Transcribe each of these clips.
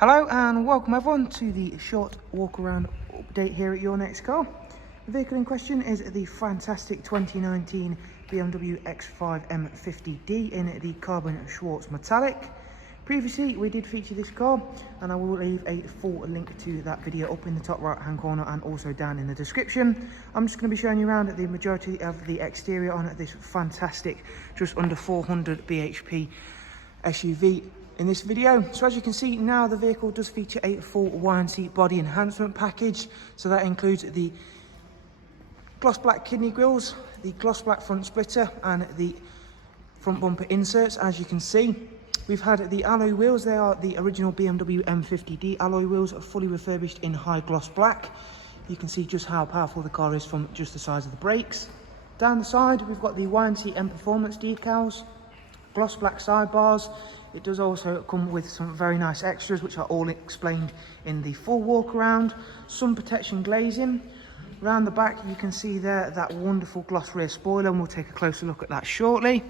Hello and welcome everyone to the short walk around update here at Your Next Car. The vehicle in question is the fantastic 2019 BMW X5 M50D in the carbon Schwarz metallic. Previously we did feature this car and I will leave a full link to that video up in the top right hand corner and also down in the description. I'm just going to be showing you around the majority of the exterior on this fantastic just under 400 bhp SUV in this video. So as you can see now, the vehicle does feature a full YNC body enhancement package. So that includes the gloss black kidney grills, the gloss black front splitter and the front bumper inserts. As you can see, we've had the alloy wheels. They are the original BMW M50D alloy wheels, fully refurbished in high gloss black. You can see just how powerful the car is from just the size of the brakes. Down the side we've got the YNC Mperformance decals, gloss black sidebars. It does also come with some very nice extras which are all explained in the full walk around. Sun protection glazing. Round the back you can see there that wonderful gloss rear spoiler, and we'll take a closer look at that shortly.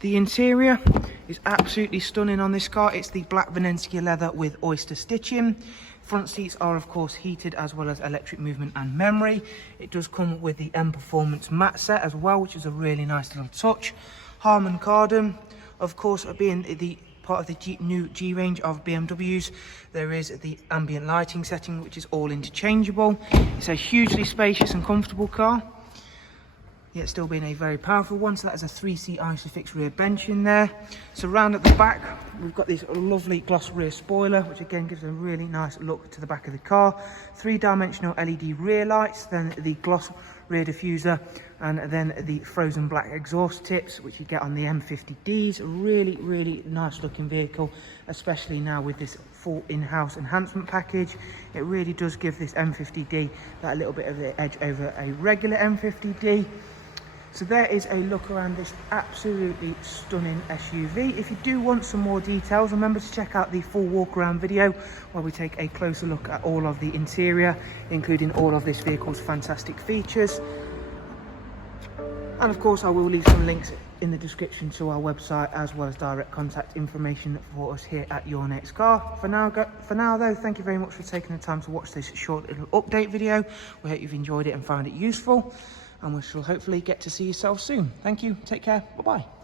The interior is absolutely stunning on this car. It's the black Venezia leather with oyster stitching. Front seats are of course heated as well as electric movement and memory. It does come with the Mperformance mat set as well, which is a really nice little touch. Harman Kardon, of course, being the part of the new G range of BMWs, there is the ambient lighting setting which is all interchangeable. It's a hugely spacious and comfortable car, yet still being a very powerful one. So that is a 3-seat Isofix rear bench in there. So round at the back we've got this lovely gloss rear spoiler, which again gives a really nice look to the back of the car. 3-dimensional LED rear lights, then the gloss rear diffuser, and then the frozen black exhaust tips which you get on the M50Ds. Really nice looking vehicle, especially now with this full in-house enhancement package. It really does give this M50D that little bit of the edge over a regular M50D. So there is a look around this absolutely stunning SUV. If you do want some more details, remember to check out the full walk around video where we take a closer look at all of the interior, including all of this vehicle's fantastic features. And of course I will leave some links in the description to our website as well as direct contact information for us here at Your Next Car. For now though, thank you very much for taking the time to watch this short little update video. We hope you've enjoyed it and found it useful, and we shall hopefully get to see yourself soon. Thank you, take care, bye bye.